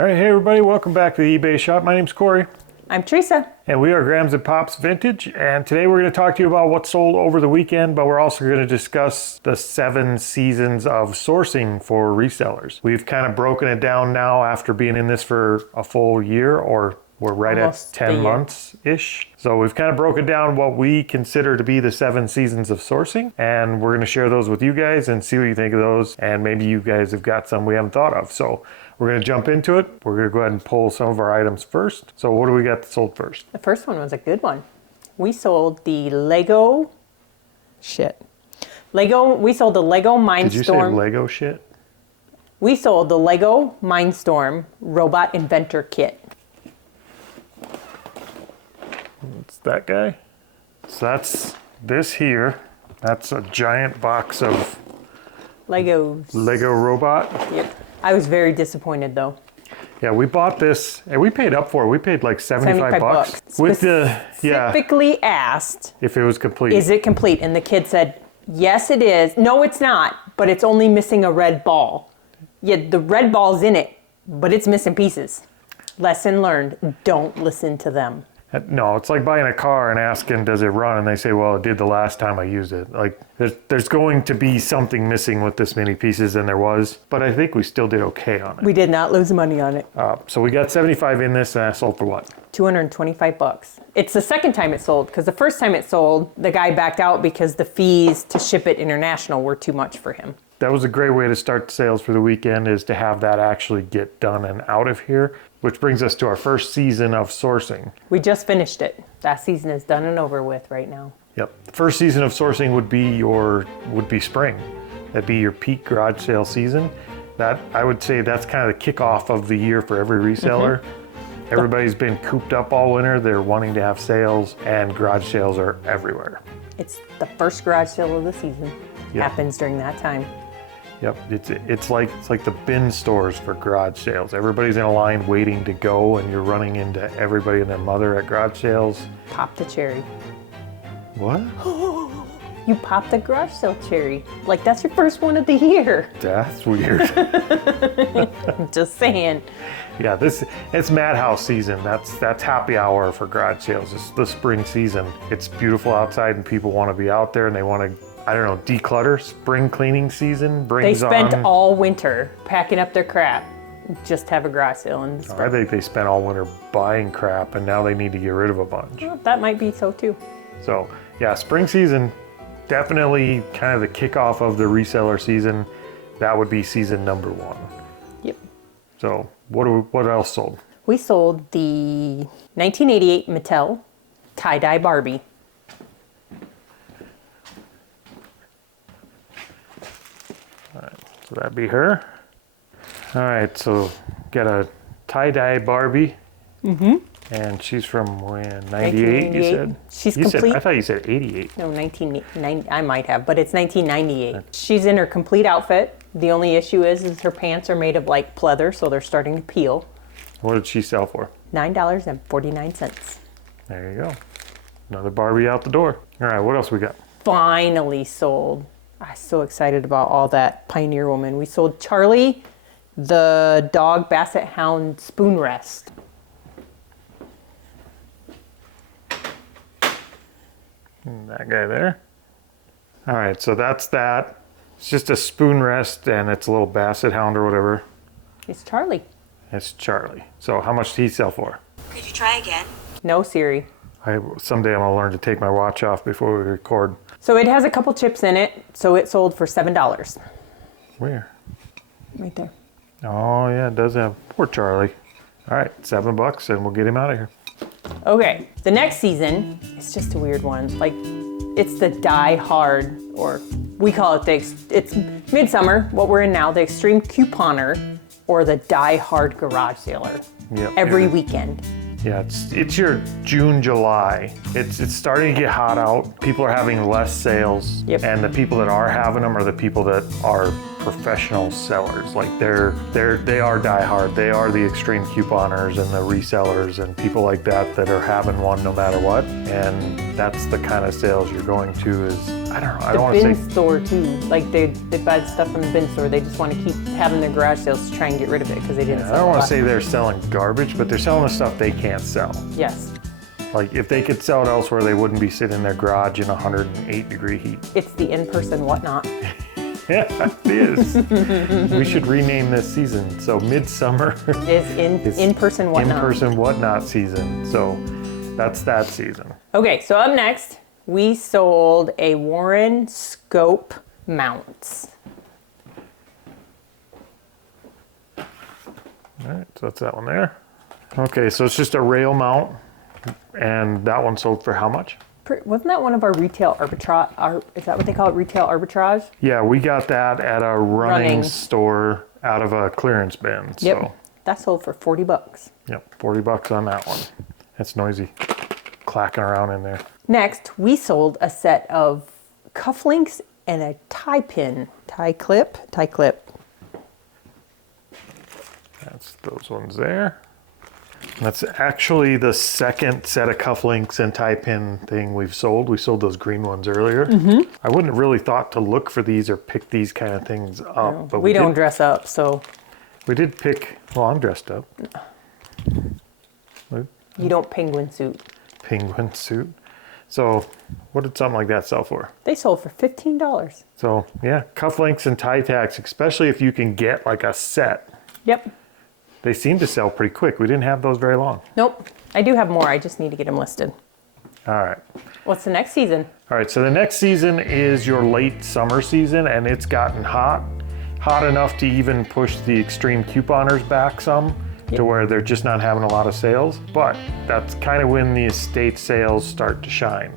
All right, hey everybody, welcome back to the eBay shop. My name's Corey. I'm Teresa. And we are Grams and Pops Vintage. And today we're going to talk to you about what sold over the weekend, but we're also going to discuss the 7 seasons of sourcing for resellers. We've kind of broken it down now after being in this for a full year, or we're right Almost at 10 months-ish. So we've kind of broken down what we consider to be the 7 seasons of sourcing. And we're going to share those with you guys and see what you think of those. And maybe you guys have got some we haven't thought of. So we're going to jump into it. We're going to go ahead and pull some of our items first. So what do we got that sold first? The first one was a good one. We sold the Lego... We sold the Lego Mindstorm... Did you say Lego shit? We sold the Lego Mindstorm Robot Inventor Kit. It's that guy. So that's this here. That's a giant box of Legos. Lego robot. Yep. I was very disappointed though. Yeah, we bought this and we paid up for it. We paid like 75 bucks. With Specifically asked if it was complete. Is it complete? And the kid said, yes it is. No it's not, but it's only missing a red ball. Yet the red ball's in it, but it's missing pieces. Lesson learned, don't listen to them. No, it's like buying a car and asking, does it run? And they say, well, it did the last time I used it. Like, there's going to be something missing with this many pieces, and there was. But I think we still did okay on it. We did not lose money on it. So we got 75 in this, and I sold for what? 225 bucks. It's the second time it sold, because the first time it sold, the guy backed out because the fees to ship it international were too much for him. That was a great way to start sales for the weekend, is to have that actually get done and out of here, which brings us to our first season of sourcing. We just finished it. That season is done and over with right now. Yep. The first season of sourcing would be spring. That'd be your peak garage sale season. That, I would say, that's kind of the kickoff of the year for every reseller. Mm-hmm. Everybody's been cooped up all winter. They're wanting to have sales, and garage sales are everywhere. It's the first garage sale of the season. Yep. Happens during that time. Yep, it's like the bin stores for garage sales. Everybody's in a line waiting to go, and you're running into everybody and their mother at garage sales. Pop the cherry. What? You popped the garage sale cherry. Like, that's your first one of the year. That's weird. I'm just saying. Yeah, it's madhouse season. That's happy hour for garage sales. It's the spring season. It's beautiful outside, and people want to be out there, and they want to, I don't know, declutter. Spring cleaning season brings on. They spent all winter packing up their crap. Just have a garage sale in the spring. I think they spent all winter buying crap, and now they need to get rid of a bunch. Well, that might be so too. So yeah, spring season, definitely kind of the kickoff of the reseller season. That would be season number 1. Yep. So what else sold? We sold the 1988 Mattel tie-dye Barbie. All right, so that'd be her. All right, so got a tie-dye Barbie. Mm-hmm. And she's from when? 98, you said? She's complete. I thought you said 88. No, 1990. I might have, but it's 1998. She's in her complete outfit. The only issue is her pants are made of like pleather, so they're starting to peel. What did she sell for? $9.49. There you go. Another Barbie out the door. All right, what else we got? Finally sold. I'm so excited about all that Pioneer Woman. We sold Charlie the dog Basset Hound spoon rest. That guy there. All right, so that's that. It's just a spoon rest, and it's a little Basset Hound or whatever. It's Charlie. It's Charlie. So how much did he sell for? Could you try again? No, Siri. Someday I'm gonna learn to take my watch off before we record. So it has a couple chips in it, so it sold for $7. Where? Right there. Oh yeah, it does have. Poor Charlie. All right, $7, and we'll get him out of here. Okay, the next season is just a weird one. Like, it's the Die Hard, or we call it it's Midsummer, what we're in now, the Extreme Couponer, or the Die Hard Garage Saler. Yep. Every weekend. Yeah, it's your June, July. It's starting to get hot out. People are having less sales. Yep. And the people that are having them are the people that are professional sellers. Like they are diehard. They are the extreme couponers and the resellers and people like that are having one no matter what. And that's the kind of sales you're going to is, I don't know, I don't want to say. The bin store too. Like they buy the stuff from the bin store. They just want to keep having their garage sales to try and get rid of it because they didn't sell I don't a want lot. to say they're selling garbage, but they're selling the stuff they can't sell. Yes. Like if they could sell it elsewhere, they wouldn't be sitting in their garage in 108-degree heat. It's the in-person whatnot. Yeah, it is. We should rename this season. So midsummer Is in-person whatnot. in-person whatnot season. So that's that season. Okay, so up next, we sold a Warren Scope mounts. All right, so that's that one there. Okay, so it's just a rail mount, and that one sold for how much? Wasn't that one of our retail arbitrage? Is that what they call it, retail arbitrage? Yeah, we got that at a running Running. store out of a clearance bin. Yep. So, That sold for $40. yep, $40 on that one. That's noisy, clacking around in there. Next, we sold a set of cufflinks and a tie pin, tie clip. That's those ones there. That's actually the second set of cufflinks and tie pin thing we've sold. We sold those green ones earlier. I wouldn't have really thought to look for these or pick these kind of things up. But We don't did, dress up, so we did pick, well, I'm dressed up. you don't penguin suit. Penguin suit. So what did something like that sell for? They sold for $15. So yeah, cufflinks and tie tacks, especially if you can get like a set. Yep. They seem to sell pretty quick. We didn't have those very long. Nope. I do have more. I just need to get them listed. All right. What's the next season? All right, so the next season is your late summer season, and it's gotten hot enough to even push the extreme couponers back some to where they're just not having a lot of sales. But that's kind of when the estate sales start to shine.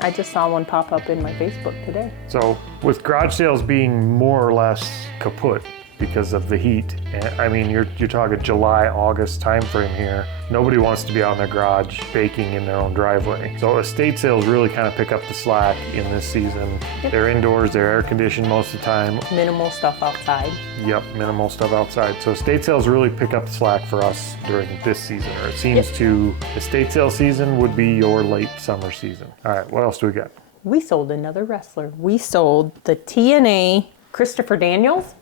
I just saw one pop up in my Facebook today. So with garage sales being more or less kaput because of the heat, I mean, you're talking July, August time frame here. Nobody wants to be out in their garage baking in their own driveway. So estate sales really kind of pick up the slack in this season. They're indoors, they're air conditioned most of the time. Minimal stuff outside. Yep, minimal stuff outside. So estate sales really pick up the slack for us during this season, or it seems to. Estate sale season would be your late summer season. All right, what else do we got? We sold another wrestler. We sold the TNA Christopher Daniels.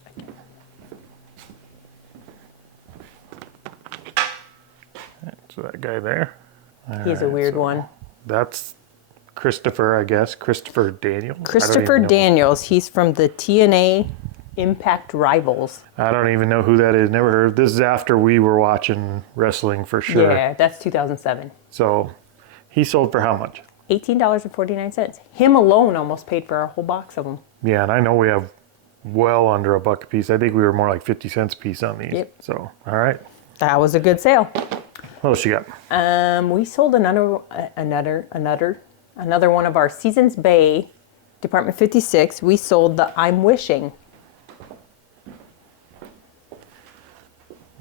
So that guy there. He's a weird one. That's Christopher, I guess. Christopher Daniels. Christopher Daniels. He's from the TNA Impact Rivals. I don't even know who that is. Never heard. This is after we were watching wrestling for sure. Yeah, that's 2007. So he sold for how much? $18.49. Him alone almost paid for our whole box of them. Yeah, and I know we have well under $1 a piece. I think we were more like 50 cents a piece on these. Yep. So, all right. That was a good sale. What else you got? We sold another one of our Seasons Bay Department 56. We sold the I'm Wishing.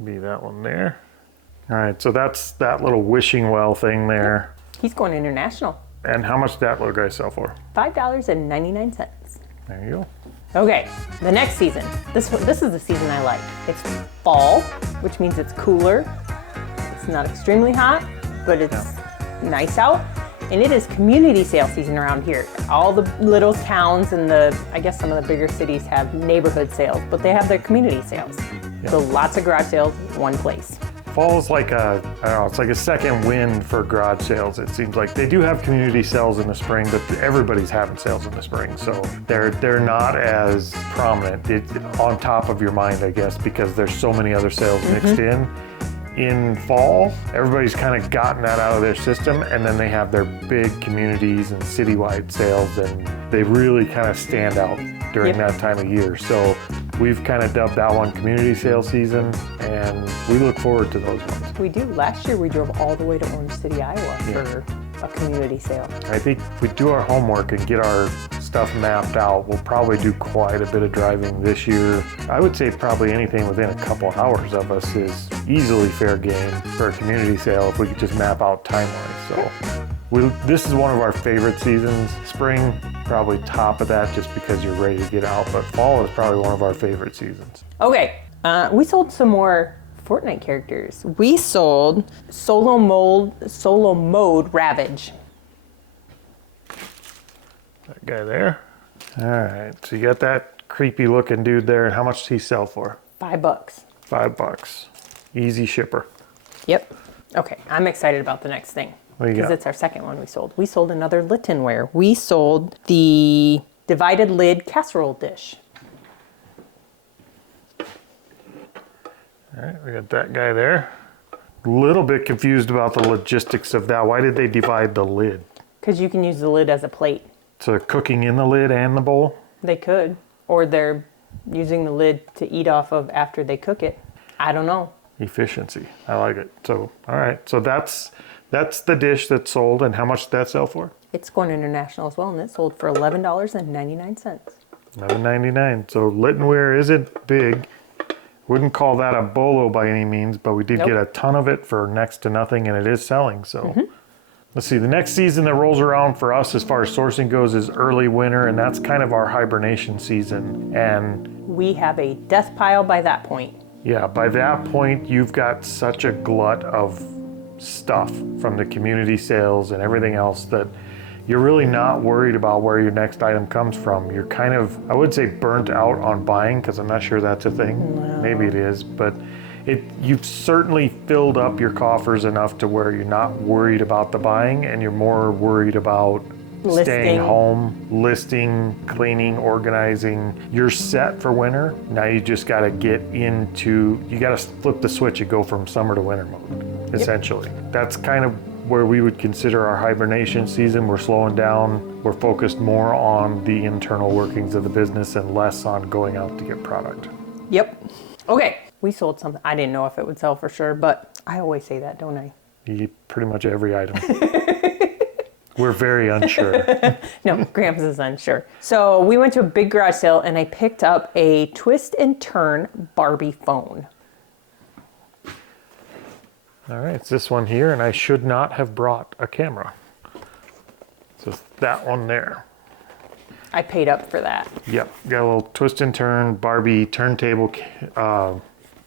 Be that one there. All right, so that's that little wishing well thing there. He's going international. And how much did that little guy sell for? $5.99. There you go. Okay, the next season. This is the season I like. It's fall, which means it's cooler. It's not extremely hot, but it's nice out. And it is community sale season around here. All the little towns and I guess some of the bigger cities have neighborhood sales, but they have their community sales. So lots of garage sales, one place. Fall's like I don't know, it's like a second wind for garage sales. It seems like they do have community sales in the spring, but everybody's having sales in the spring. So they're not as prominent on top of your mind, I guess, because there's so many other sales mixed in. In fall, everybody's kind of gotten that out of their system, and then they have their big communities and citywide sales, and they really kind of stand out during that time of year. So we've kind of dubbed that one community sale season, and we look forward to those ones. We do. Last year we drove all the way to Orange City, Iowa for a community sale. I think if we do our homework and get our stuff mapped out. We'll probably do quite a bit of driving this year. I would say probably anything within a couple hours of us is easily fair game for a community sale if we could just map out time-wise. So this is one of our favorite seasons. Spring, probably top of that just because you're ready to get out, but fall is probably one of our favorite seasons. Okay, we sold some more Fortnite characters. We sold Solo Mode Ravage. That guy there. All right, so you got that creepy looking dude there, and how much did he sell for? $5. $5. Easy shipper. Yep. Okay, I'm excited about the next thing. What do you Because got? it's our second one we sold. We sold another Littenware. We sold the divided lid casserole dish. All right, we got that guy there. A little bit confused about the logistics of that. Why did they divide the lid? Because you can use the lid as a plate. So cooking in the lid and the bowl? They could. Or they're using the lid to eat off of after they cook it. I don't know. Efficiency. I like it. So, all right. So that's the dish that's sold. And how much did that sell for? It's going international as well, and it sold for $11.99. $11.99. So Littenware isn't big. Wouldn't call that a bolo by any means, but we did Nope. get a ton of it for next to nothing, and it is selling. So let's see. The next season that rolls around for us as far as sourcing goes is early winter, and that's kind of our hibernation season. And We have a death pile by that point. yeah, by that point, you've got such a glut of stuff from the community sales and everything else that you're really not worried about where your next item comes from. You're kind of, I would say, burnt out on buying, because I'm not sure that's a thing. No. Maybe it is, but you've certainly filled up your coffers enough to where you're not worried about the buying, and you're more worried about staying Listing. home, listing, cleaning, organizing. You're set for winter. Now you just got to you got to flip the switch and go from summer to winter mode, essentially. That's kind of where we would consider our hibernation season. We're slowing down. We're focused more on the internal workings of the business and less on going out to get product. Yep. Okay. We sold something. I didn't know if it would sell for sure, but I always say that, don't I? You eat pretty much every item. We're very unsure. No, Gramps is unsure. So we went to a big garage sale and I picked up a twist and turn Barbie phone. All right, it's this one here, and I should not have brought a camera. So it's that one there. I paid up for that. Yep, got a little twist and turn Barbie turntable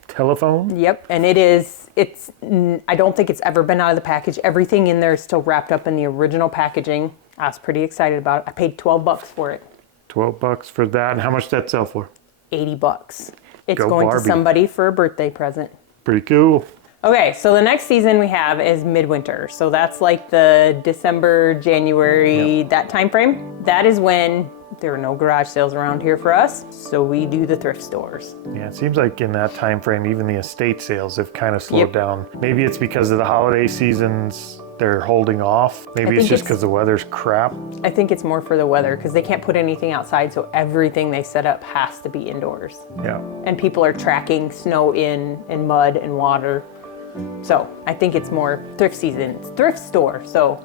telephone. Yep, and I don't think it's ever been out of the package. Everything in there is still wrapped up in the original packaging. I was pretty excited about it. I paid $12 for it. $12 for that, and how much did that sell for? $80. It's Go going Barbie. to somebody for a birthday present. Pretty cool. Okay, so the next season we have is midwinter. So that's like the December, January, that time frame. That is when there are no garage sales around here for us. So we do the thrift stores. Yeah, it seems like in that time frame, even the estate sales have kind of slowed Yep. down. Maybe it's because of the holiday seasons. They're holding off. Maybe it's think just it's- because the weather's crap. I think it's more for the weather because they can't put anything outside. So everything they set up has to be indoors. Yeah. And people are tracking snow in and mud and water. So I think it's more thrift season. It's thrift store. So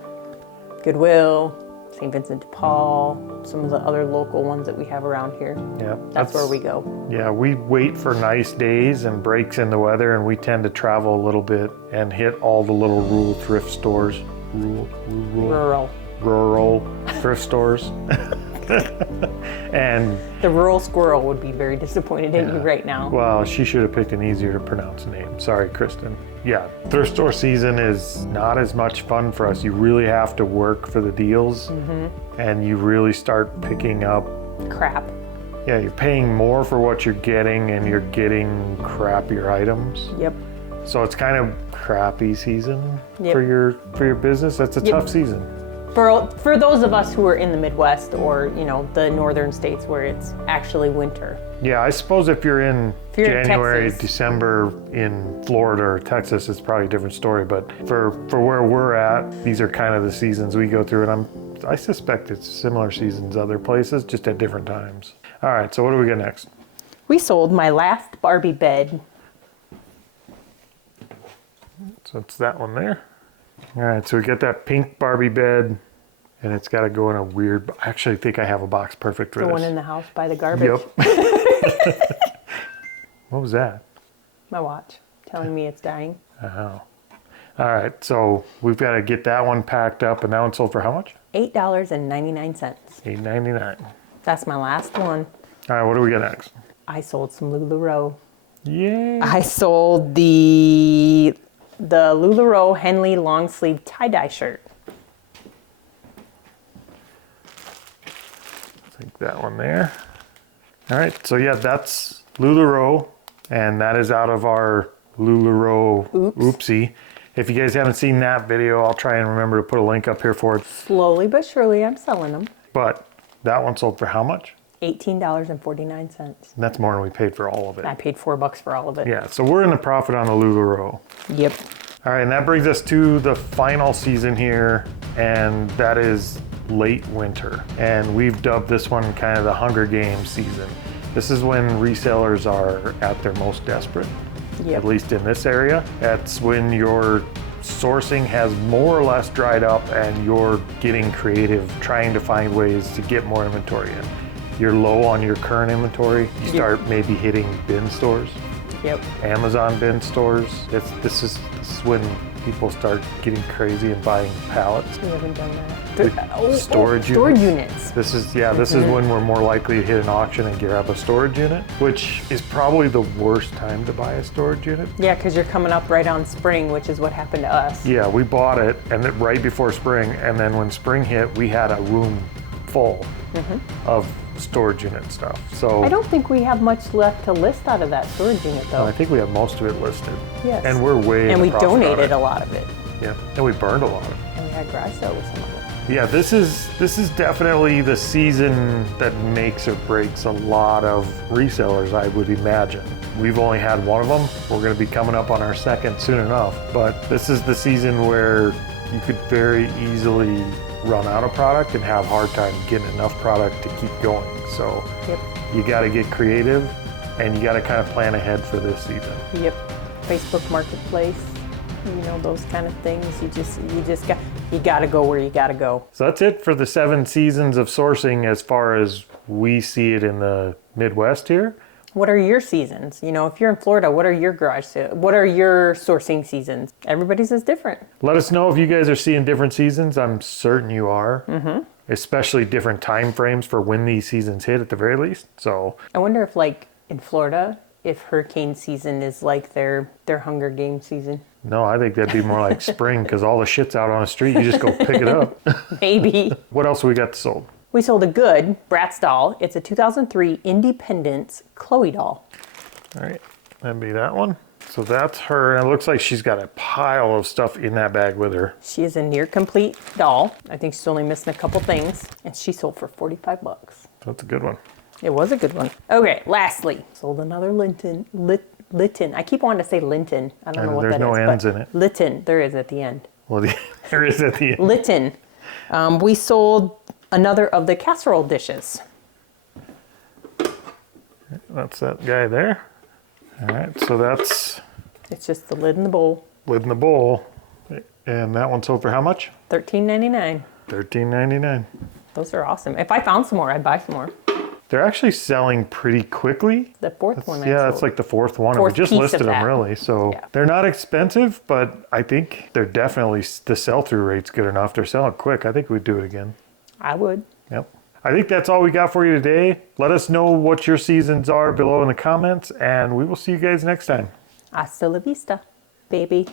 Goodwill, St. Vincent de Paul, some of the other local ones that we have around here. Yeah. That's where we go. Yeah, we wait for nice days and breaks in the weather, and we tend to travel a little bit and hit all the little rural thrift stores. Rural thrift stores. And The rural squirrel would be very disappointed in you right now. well, she should have picked an easier to pronounce name. Sorry, Kristen. Yeah, thrift store season is not as much fun for us. You really have to work for the deals, and you really start picking up. Crap. Yeah, you're paying more for what you're getting, and you're getting crappier items. Yep. So it's kind of crappy season Yep. for your business. That's a Yep. tough season. For those of us who are in the Midwest or, the northern states where it's actually winter. Yeah, I suppose if you're in you're in January, Texas. December in Florida or Texas, it's probably a different story. But for where we're at, these are kind of the seasons we go through, and I suspect it's similar seasons other places, just at different times. All right, so what do we get next? We sold my last Barbie bed. So it's that one there. All right, so we get that pink Barbie bed. And it's got to go in a weird, I actually think I have a box perfect for The this. one in the house by the garbage. Yep. What was that? My watch telling me it's dying. Oh. All right, so we've got to get that one packed up, and that one sold for how much? $8.99. $8.99. That's my last one. All right, what do we got next? I sold some LuLaRoe. Yay. I sold the LuLaRoe Henley long sleeve tie-dye shirt. Take that one there. All right, so yeah, that's LuLaRoe, and that is out of our LuLaRoe Oopsie. If you guys haven't seen that video, I'll try and remember to put a link up here for it. Slowly but surely, I'm selling them. But that one sold for how much? $18.49. And that's more than we paid for all of it. I paid $4 for all of it. Yeah, so we're in the profit on the LuLaRoe. Yep. All right, and that brings us to the final season here, and that is late winter. And we've dubbed this one kind of the Hunger Games season. This is when resellers are at their most desperate, Yep. at least in this area. That's when your sourcing has more or less dried up and you're getting creative, trying to find ways to get more inventory in. You're low on your current inventory. You start maybe hitting bin stores. Yep. Amazon bin stores. This is when people start getting crazy and buying pallets. We haven't done that. Storage units. This is when we're more likely to hit an auction and grab a storage unit, which is probably the worst time to buy a storage unit. Yeah, because you're coming up right on spring, which is what happened to us. Yeah, we bought it and then right before spring, and then when spring hit, we had a room full of storage unit stuff. So I don't think we have much left to list out of that storage unit, though. I think we have most of it listed. Yes. And we're way And in we the profit on donated it. a lot of it. Yeah, and we burned a lot of it. And we had garage sale with some of it. Yeah, this is definitely the season that makes or breaks a lot of resellers, I would imagine. We've only had one of them. We're going to be coming up on our second soon enough. But this is the season where you could very easily run out of product and have a hard time getting enough product to keep going. So Yep. you got to get creative and you got to kind of plan ahead for this season. Yep. Facebook Marketplace, you know, those kind of things. You got to go where you got to go. So that's it for the 7 seasons of sourcing as far as we see it in the Midwest here. What are your seasons? You know, if you're in Florida, what are your what are your sourcing seasons? Everybody's is different. Let us know if you guys are seeing different seasons. I'm certain you are. Mm-hmm. Especially different time frames for when these seasons hit at the very least. So I wonder if, like, in Florida, if hurricane season is like their Hunger Games season. no, I think that'd be more like spring because all the shit's out on the street. You just go pick it up. Maybe. What else we got sold? We sold a good Bratz doll. It's a 2003 Independence Chloe doll. All right, that'd be that one. So that's her, and it looks like she's got a pile of stuff in that bag with her. She is a near complete doll. I think she's only missing a couple things, and she sold for $45. That's a good one. It was a good one. Okay, lastly, sold another Linton. I keep wanting to say Linton. I don't know what that is. There's no ends in it. Linton, there is at the end. Well, there is at the end. Linton. We sold another of the casserole dishes. That's that guy there. All right, so that's It's just the lid in the bowl. lid in the bowl. And that one sold for how much? $13.99. $13.99. Those are awesome. If I found some more, I'd buy some more. They're actually selling pretty quickly. The fourth one I Yeah, sold. that's like the fourth one. Fourth We just piece listed of them that. really. So Yeah. they're not expensive, but I think they're definitely, the sell-through rate's good enough. They're selling quick. I think we'd do it again. I would. Yep. I think that's all we got for you today. Let us know what your seasons are below in the comments, and we will see you guys next time. Hasta la vista, baby.